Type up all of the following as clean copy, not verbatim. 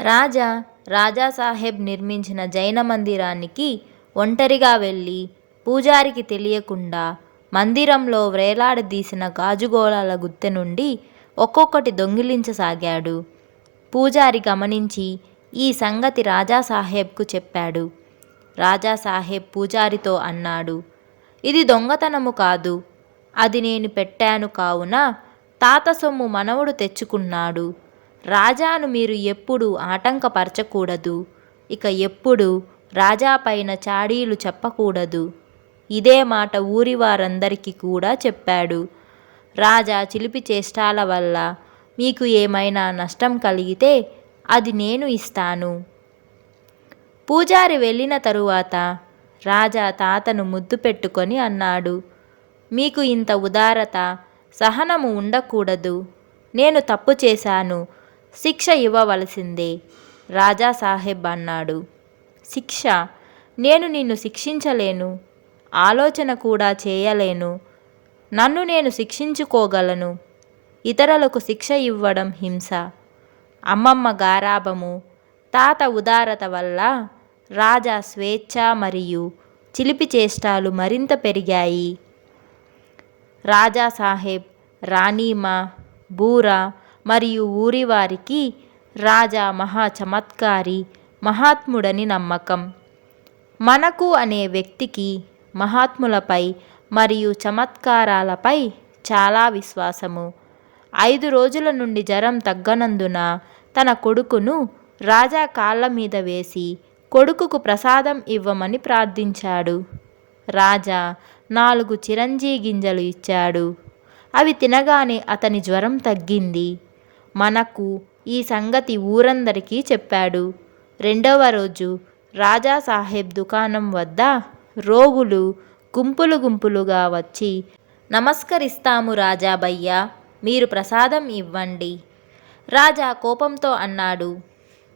రాజా రాజాసాహెబ్ నిర్మించిన జైన మందిరానికి ఒంటరిగా వెళ్ళి పూజారికి తెలియకుండా మందిరంలో వ్రేలాడదీసిన గాజుగోళాల గుత్తె నుండి ఒక్కొక్కటి దొంగిలించసాగాడు. పూజారి గమనించి ఈ సంగతి రాజాసాహెబ్కు చెప్పాడు. రాజాసాహెబ్ పూజారితో అన్నాడు, ఇది దొంగతనము కాదు, అది నేను పెట్టాను కావున తాత సొమ్ము మనవడు తెచ్చుకున్నాడు. రాజాను మీరు ఎప్పుడూ ఆటంకపరచకూడదు. ఇక ఎప్పుడు రాజాపైన చాడీలు చెప్పకూడదు. ఇదే మాట ఊరి వారందరికీ కూడా చెప్పాడు. రాజా చిలిపి చేష్టాల వల్ల మీకు ఏమైనా నష్టం కలిగితే అది నేను ఇస్తాను. పూజారి వెళ్ళిన తరువాత రాజా తాతను ముద్దు పెట్టుకొని అన్నాడు, మీకు ఇంత ఉదారత, సహనము ఉండకూడదు. నేను తప్పు చేశాను, శిక్ష ఇవ్వవలసిందే. రాజాసాహెబ్ అన్నాడు. శిక్ష? నేను నిన్ను శిక్షించలేను, ఆలోచన కూడా చేయలేను. నన్ను నేను శిక్షించుకోగలను. ఇతరులకు శిక్ష ఇవ్వడం హింస. అమ్మమ్మ గారాబము, తాత ఉదారత వల్ల రాజా స్వేచ్ఛ మరియు చిలిపి చేష్టాలు మరింత పెరిగాయి. రాజాసాహెబ్, రాణీమా, బూరా మరియు ఊరివారికి రాజా మహా చమత్కారి, మహాత్ముడని నమ్మకం. మనకు అనే వ్యక్తికి మహాత్ములపై మరియు చమత్కారాలపై చాలా విశ్వాసము. 5 రోజుల నుండి జ్వరం తగ్గనందున తన కొడుకును రాజా కాళ్ళ మీద వేసి కొడుకుకు ప్రసాదం ఇవ్వమని ప్రార్థించాడు. రాజా 4 చిరంజీ గింజలు ఇచ్చాడు. అవి తినగానే అతని జ్వరం తగ్గింది. మనకు ఈ సంగతి ఊరందరికీ చెప్పాడు. 2వ రోజు రాజాసాహెబ్ దుకాణం వద్ద రోగులు గుంపులు గుంపులుగా వచ్చి, నమస్కరిస్తాము రాజాబయ్యా, మీరు ప్రసాదం ఇవ్వండి. రాజా కోపంతో అన్నాడు,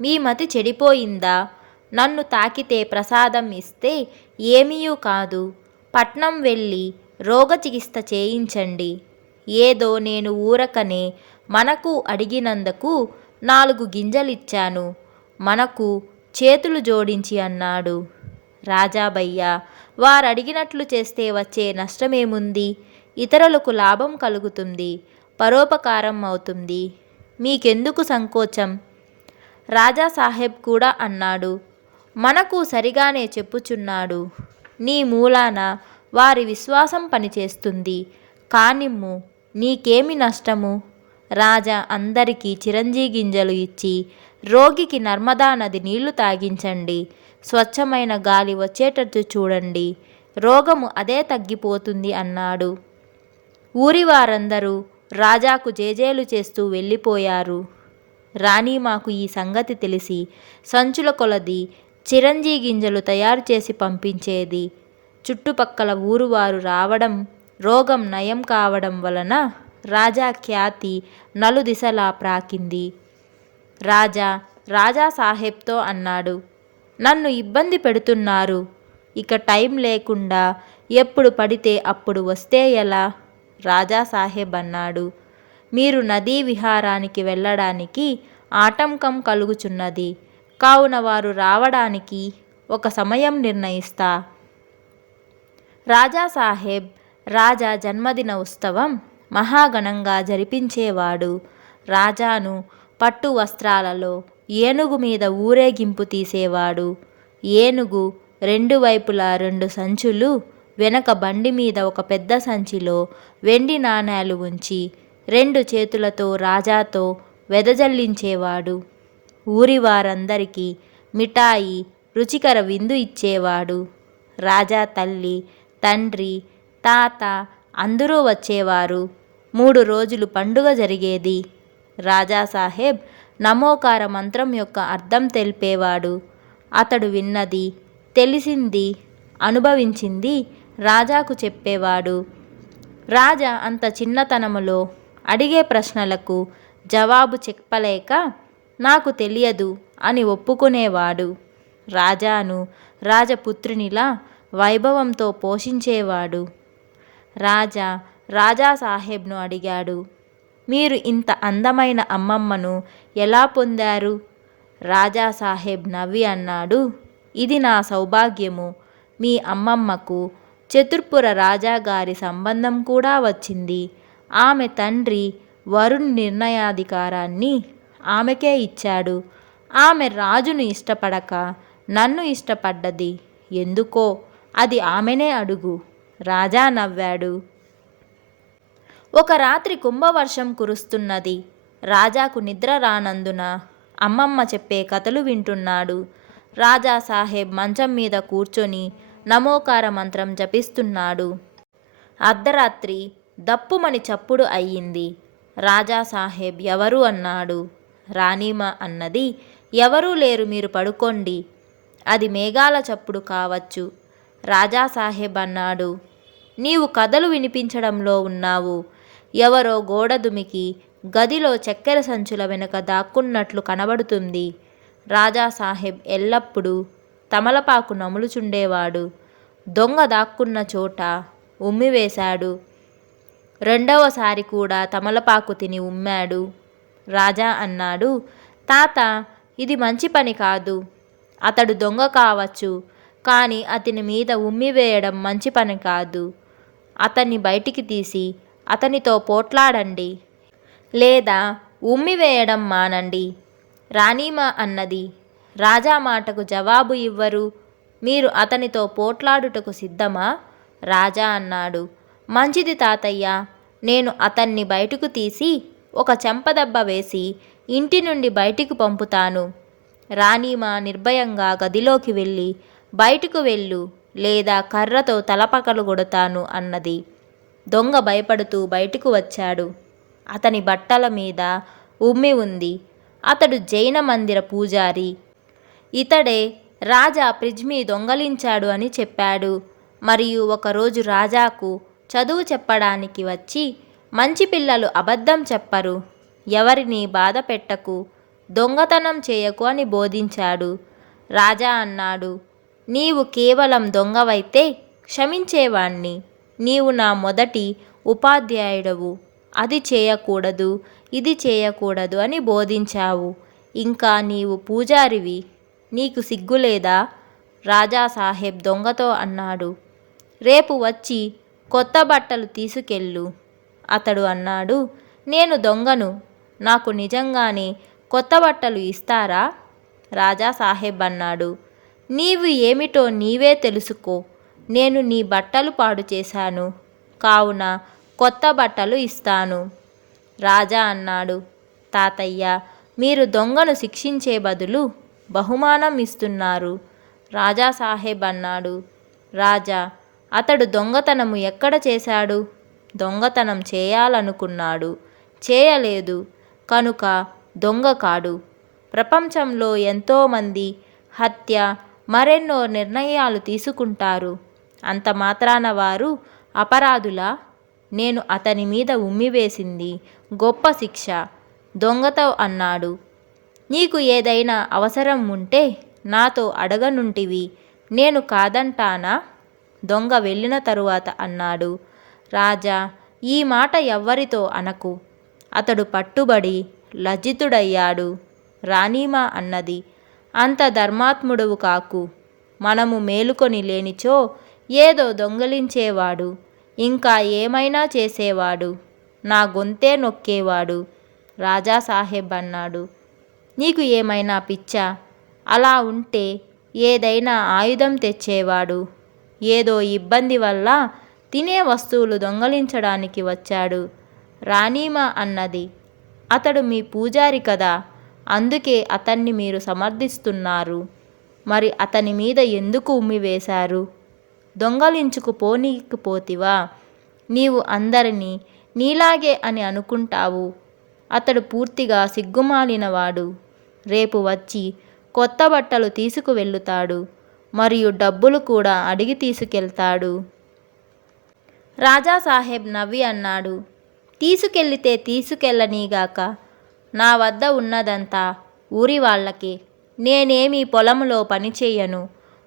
మీ మతి చెడిపోయిందా? నన్ను తాకితే ప్రసాదం ఇస్తే ఏమీయూ కాదు. పట్నం వెళ్ళి రోగ చికిత్స చేయించండి. ఏదో నేను ఊరకనే మనకు అడిగినందుకు 4 గింజలిచ్చాను. మనకు చేతులు జోడించి అన్నాడు. రాజాబయ్యా, వారడిగినట్లు చేస్తే వచ్చే నష్టమేముంది? ఇతరులకు లాభం కలుగుతుంది, పరోపకారం అవుతుంది. మీకెందుకు సంకోచం? రాజాసాహెబ్ కూడా అన్నాడు, మనకు సరిగానే చెప్పుచున్నాడు. నీ మూలాన వారి విశ్వాసం పనిచేస్తుంది. కానిమ్ము, నీకేమి నష్టము? రాజా అందరికీ చిరంజీ గింజలు ఇచ్చి, రోగికి నర్మదా నది నీళ్లు తాగించండి, స్వచ్ఛమైన గాలి వచ్చేటట్టు చూడండి, రోగము అదే తగ్గిపోతుంది అన్నాడు. ఊరి వారందరూ రాజాకు జేజేలు చేస్తూ వెళ్ళిపోయారు. రాణీమాకు ఈ సంగతి తెలిసి సంచుల కొలది చిరంజీ గింజలు తయారు చేసి పంపించేది. చుట్టుపక్కల ఊరువారు రావడం, రోగం నయం కావడం వలన రాజా ఖ్యాతి నలుదిశలా ప్రాకింది. రాజా రాజాసాహెబ్తో అన్నాడు, నన్ను ఇబ్బంది పెడుతున్నారు. ఇక టైం లేకుండా ఎప్పుడు పడితే అప్పుడు వస్తే ఎలా? రాజాసాహెబ్ అన్నాడు, మీరు నదీ విహారానికి వెళ్ళడానికి ఆటంకం కలుగుచున్నది. కావున వారు రావడానికి ఒక సమయం నిర్ణయిస్తా. రాజాసాహెబ్ రాజా జన్మదిన ఉత్సవం మహాఘనంగా జరిపించేవాడు. రాజాను పట్టు వస్త్రాలలో ఏనుగు మీద ఊరేగింపు తీసేవాడు. ఏనుగు 2 వైపులా 2 సంచులు, వెనక బండి మీద ఒక పెద్ద సంచిలో వెండి నాణేలు ఉంచి 2 చేతులతో రాజాతో వెదజల్లించేవాడు. ఊరి వారందరికీ మిఠాయి, రుచికర విందు ఇచ్చేవాడు. రాజా తల్లి, తండ్రి, తాత అందరూ వచ్చేవారు. 3 రోజులు పండుగ జరిగేది. రాజాసాహెబ్ నమోకార మంత్రం యొక్క అర్థం తెలిపేవాడు. అతడు విన్నది, తెలిసింది, అనుభవించింది రాజాకు చెప్పేవాడు. రాజా అంత చిన్నతనములో అడిగే ప్రశ్నలకు జవాబు చెప్పలేక నాకు తెలియదు అని ఒప్పుకునేవాడు. రాజాను రాజపుత్రునిలా వైభవంతో పోషించేవాడు. రాజా రాజాసాహెబ్ను అడిగాడు, మీరు ఇంత అందమైన అమ్మమ్మను ఎలా పొందారు? రాజా సాహెబ్ నవ్వి అన్నాడు, ఇది నా సౌభాగ్యము. మీ అమ్మమ్మకు చతుర్పుర రాజాగారి సంబంధం కూడా వచ్చింది. ఆమె తండ్రి వరుణ్ నిర్ణయాధికారాన్ని ఆమెకే ఇచ్చాడు. ఆమె రాజును ఇష్టపడక నన్ను ఇష్టపడ్డది. ఎందుకో అది ఆమెనే అడుగు. రాజా నవ్వాడు. ఒక రాత్రి కుంభవర్షం కురుస్తున్నది. రాజాకు నిద్ర రానందున అమ్మమ్మ చెప్పే కథలు వింటున్నాడు. రాజా సాహెబ్ మంచం మీద కూర్చొని నమోకార మంత్రం జపిస్తున్నాడు. అర్ధరాత్రి దప్పుమని చప్పుడు అయ్యింది. రాజా సాహెబ్ ఎవరు అన్నాడు. రాణీమ అన్నది, ఎవరూ లేరు, మీరు పడుకోండి. అది మేఘాల చప్పుడు కావచ్చు. రాజా సాహెబ్ అన్నాడు, నీవు కథలు వినిపించడంలో ఉన్నావు. ఎవరో గోడ దుమికి గదిలో చక్కెర సంచుల వెనుక దాక్కున్నట్లు కనబడుతుంది. రాజా సాహెబ్ ఎల్లప్పుడూ తమలపాకు నములుచుండేవాడు. దొంగ దాక్కున్న చోట ఉమ్మివేశాడు. రెండవసారి కూడా తమలపాకు తిని ఉమ్మాడు. రాజా అన్నాడు, తాత, ఇది మంచి పని కాదు. అతడు దొంగ కావచ్చు, కానీ అతని మీద ఉమ్మివేయడం మంచి పని కాదు. అతన్ని బయటికి తీసి అతనితో పోట్లాడండి, లేదా ఉమ్మివేయడం మానండి. రాణీమ అన్నది, రాజా మాటకు జవాబు ఇవ్వరు. మీరు అతనితో పోట్లాడుటకు సిద్ధమా? రాజా అన్నాడు, మంచిది తాతయ్య, నేను అతన్ని బయటకు తీసి ఒక చెంపదెబ్బ వేసి ఇంటి నుండి బయటికి పంపుతాను. రాణీమ నిర్భయంగా గదిలోకి వెళ్ళి, బయటకు వెళ్ళు, లేదా కర్రతో తలపకలు కొడతాను అన్నది. దొంగ భయపడుతూ బయటకు వచ్చాడు. అతని బట్టల మీద ఉమ్మి ఉంది. అతడు జైన మందిర పూజారి. ఇతడే రాజా ప్రిజ్మీ దొంగలించాడు అని చెప్పాడు. మరియు ఒకరోజు రాజాకు చదువు చెప్పడానికి వచ్చి, మంచి పిల్లలు అబద్ధం చెప్పరు, ఎవరిని బాధ పెట్టకు, దొంగతనం చేయకు అని బోధించాడు. రాజా అన్నాడు, నీవు కేవలం దొంగవైతే క్షమించేవాణ్ణి. నీవు నా మొదటి ఉపాధ్యాయుడవు. అది చేయకూడదు, ఇది చేయకూడదు అని బోధించావు. ఇంకా నీవు పూజారివి, నీకు సిగ్గులేదా? రాజా సాహెబ్ దొంగతో అన్నాడు, రేపు వచ్చి కొత్త బట్టలు తీసుకెళ్ళు. అతడు అన్నాడు, నేను దొంగను, నాకు నిజంగానే కొత్త బట్టలు ఇస్తారా? రాజా సాహెబ్ అన్నాడు, నీవు ఏమిటో నీవే తెలుసుకో. నేను నీ బట్టలు పాడు చేశాను, కావున కొత్త బట్టలు ఇస్తాను. రాజా అన్నాడు, తాతయ్య, మీరు దొంగను శిక్షించే బదులు బహుమానం ఇస్తున్నారు. రాజా సాహెబ్ అన్నాడు, రాజా, అతడు దొంగతనము ఎక్కడ చేశాడు? దొంగతనం చేయాలనుకున్నాడు, చేయలేదు, కనుక దొంగ కాడు. ప్రపంచంలో ఎంతోమంది హత్య, మరెన్నో నిర్ణయాలు తీసుకుంటారు. అంత మాత్రాన వారు అపరాధులా? నేను అతని మీద ఉమ్మివేసింది గొప్ప శిక్ష. దొంగతో అన్నాడు, నీకు ఏదైనా అవసరం ఉంటే నాతో అడగనుంటివి, నేను కాదంటానా? దొంగ వెళ్ళిన తరువాత అన్నాడు, రాజా, ఈ మాట ఎవ్వరితో అనకు. అతడు పట్టుబడి లజ్జితుడయ్యాడు. రాణీమ అన్నది, అంత ధర్మాత్ముడువు కాకు. మనము మేలుకొని లేనిచో ఏదో దొంగలించేవాడు, ఇంకా ఏమైనా చేసేవాడు, నా గొంతే నొక్కేవాడు. రాజా సాహెబ్ అన్నాడు, నీకు ఏమైనా పిచ్చా? అలా ఉంటే ఏదైనా ఆయుధం తెచ్చేవాడు. ఏదో ఇబ్బంది వల్ల తినే వస్తువులు దొంగలించడానికి వచ్చాడు. రాణీమ అన్నది, అతడు మీ పూజారి కదా, అందుకే అతన్ని మీరు సమర్థిస్తున్నారు. మరి అతని మీద ఎందుకు ఉమ్మివేశారు? దొంగలించుకు పోనీకపోతివా? నీవు అందరినీ నీలాగే అని అనుకుంటావు. అతడు పూర్తిగా సిగ్గుమాలినవాడు. రేపు వచ్చి కొత్త బట్టలు తీసుకువెళ్ళుతాడు, మరియు డబ్బులు కూడా అడిగి తీసుకెళ్తాడు. రాజా సాహెబ్ నవ్వి అన్నాడు, తీసుకెళ్ళితే తీసుకెళ్ళనీగాక. నా వద్ద ఉన్నదంతా ఊరి వాళ్ళకే. నేనేమీ పొలంలో పనిచేయను.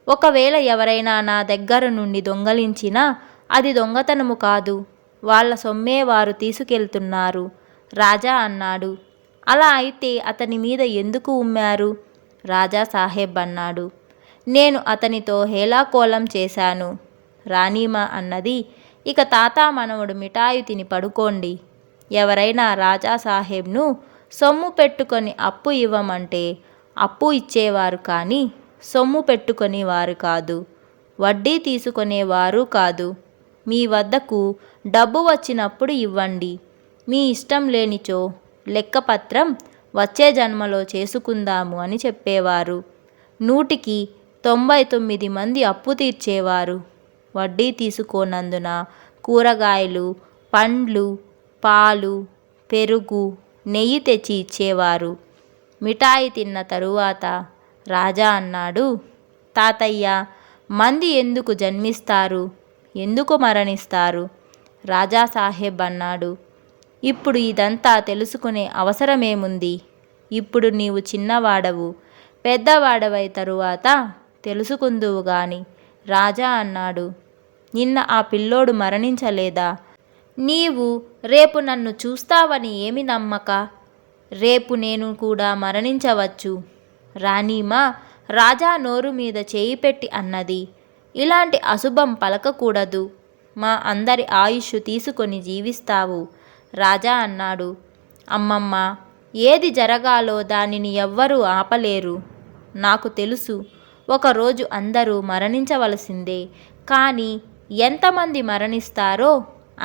ఒకవేళ ఎవరైనా నా దగ్గర నుండి దొంగలించినా అది దొంగతనము కాదు, వాళ్ళ సొమ్మే వారు తీసుకెళ్తున్నారు. రాజా అన్నాడు, అలా అయితే అతని మీద ఎందుకు ఉమ్మారు? రాజా సాహెబ్ అన్నాడు. నేను అతనితో హేళాకోళం చేశాను. రాణీమా అన్నది. ఇక తాత మనవడు మిఠాయి తిని పడుకోండి. ఎవరైనా రాజా సాహెబ్ను సొమ్ము పెట్టుకొని అప్పు ఇవ్వమంటే అప్పు ఇచ్చేవారు కానీ సొమ్ము పెట్టుకొని వారు కాదు, వడ్డీ తీసుకునేవారు కాదు. మీ వద్దకు డబ్బు వచ్చినప్పుడు ఇవ్వండి. మీ ఇష్టం లేనిచో లెక్కపత్రం వచ్చే జన్మలో చేసుకుందాము అని చెప్పేవారు. 100కి 99 మంది అప్పు తీర్చేవారు. వడ్డీ తీసుకోనందున కూరగాయలు, పండ్లు, పాలు, పెరుగు, నెయ్యి తెచ్చి ఇచ్చేవారు. మిఠాయి తిన్న తరువాత రాజా అన్నాడు, తాతయ్య, మంది ఎందుకు జన్మిస్తారు, ఎందుకు మరణిస్తారు? రాజా సాహెబ్ అన్నాడు, ఇప్పుడు ఇదంతా తెలుసుకునే అవసరమేముంది? ఇప్పుడు నీవు చిన్నవాడవు, పెద్దవాడవై తరువాత తెలుసుకుందువు గాని. రాజా అన్నాడు, నిన్న ఆ పిల్లోడు మరణించలేదా? నీవు రేపు నన్ను చూస్తావని ఏమి నమ్మక? రేపు నేను కూడా మరణించవచ్చు. రాణీమా రాజా నోరు మీద చేయి పెట్టి అన్నది. ఇలాంటి అశుభం పలకకూడదు. మా అందరి ఆయుష్ తీసుకొని జీవిస్తావు. రాజా అన్నాడు, అమ్మమ్మ, ఏది జరగాలో దానిని ఎవ్వరూ ఆపలేరు. నాకు తెలుసు, ఒకరోజు అందరూ మరణించవలసిందే. కానీ ఎంతమంది మరణిస్తారో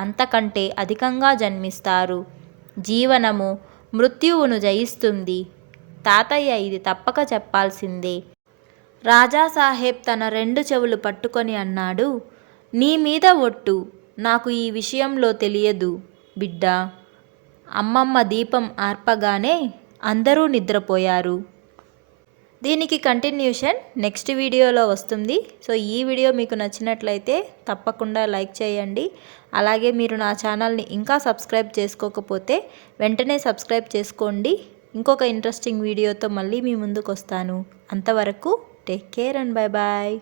అంతకంటే అధికంగా జన్మిస్తారు. జీవనము మృత్యువును జయిస్తుంది. తాతయ్య ఇది తప్పక చెప్పాల్సిందే. రాజా సాహెబ్ తన 2 చెవులు పట్టుకొని అన్నాడు, నీ మీద ఒట్టు, నాకు ఈ విషయంలో తెలియదు బిడ్డా. అమ్మమ్మ దీపం ఆర్పగానే అందరూ నిద్రపోయారు. దీనికి కంటిన్యూషన్ నెక్స్ట్ వీడియోలో వస్తుంది. సో ఈ వీడియో మీకు నచ్చినట్లయితే తప్పకుండా లైక్ చేయండి. అలాగే మీరు నా ఛానల్ని ఇంకా సబ్స్క్రైబ్ చేసుకోకపోతే వెంటనే సబ్స్క్రైబ్ చేసుకోండి. ఇంకొక ఇంట్రెస్టింగ్ వీడియోతో మళ్ళీ మీ ముందుకు వస్తాను. అంతవరకు take care and bye bye.